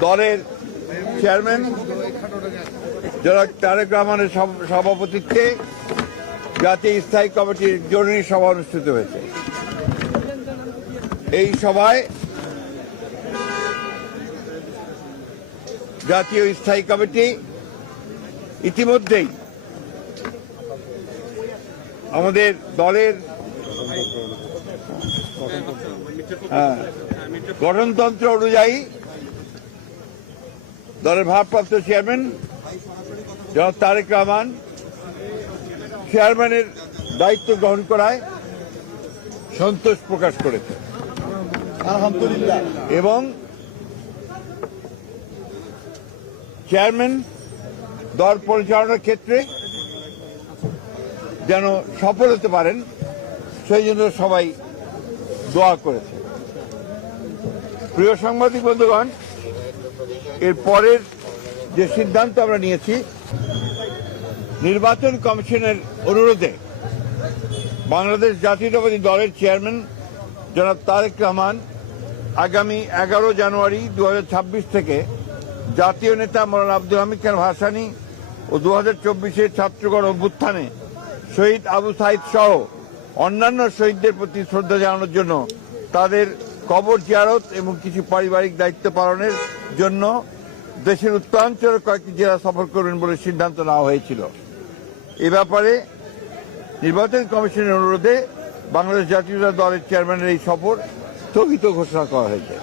দলের চেয়ারম্যান যারা তারেক রহমানের সভাপতিত্বে জাতীয় স্থায়ী কমিটির জরুরি সভা অনুষ্ঠিত হয়েছে। এই সভায় জাতীয় স্থায়ী কমিটি ইতিমধ্যেই আমাদের দলের হ্যাঁ, গঠনতন্ত্র অনুযায়ী দলের ভারপ্রাপ্ত চেয়ারম্যান জনাব তারেক রহমান চেয়ারম্যানের দায়িত্ব গ্রহণ করায় সন্তোষ প্রকাশ করেছে। আলহামদুলিল্লাহ। এবং চেয়ারম্যান দল পরিচালনার ক্ষেত্রে যেন সফল হতে পারেন সেই জন্য সবাই দোয়া করেছে। প্রিয় সাংবাদিক বন্ধুগণ এর পরের যে সিদ্ধান্ত আমরা নিয়েছি, নির্বাচন কমিশনের অনুরোধে বাংলাদেশ জাতীয়তাবাদী দলের চেয়ারম্যান জনাব তারেক রহমান আগামী এগারো জানুয়ারি দু হাজার ছাব্বিশ থেকে জাতীয় নেতা মৌলানা আব্দুল হামিদ খান ভাসানি ও দু হাজার চব্বিশের ছাত্রগণ অভ্যুত্থানে শহীদ আবু সাইদ সহ অন্যান্য শহীদদের প্রতি শ্রদ্ধা জানানোর জন্য তাদের কবর জিয়ারত এবং কিছু পারিবারিক দায়িত্ব পালনের জন্য দেশের উত্তরাঞ্চলের কয়েকটি জেলা সফর করবেন বলে সিদ্ধান্ত নেওয়া হয়েছিল। এ ব্যাপারে নির্বাচন কমিশনের অনুরোধে বাংলাদেশ জাতীয় দলের চেয়ারম্যানের এই সফর স্থগিত ঘোষণা করা হয়েছে।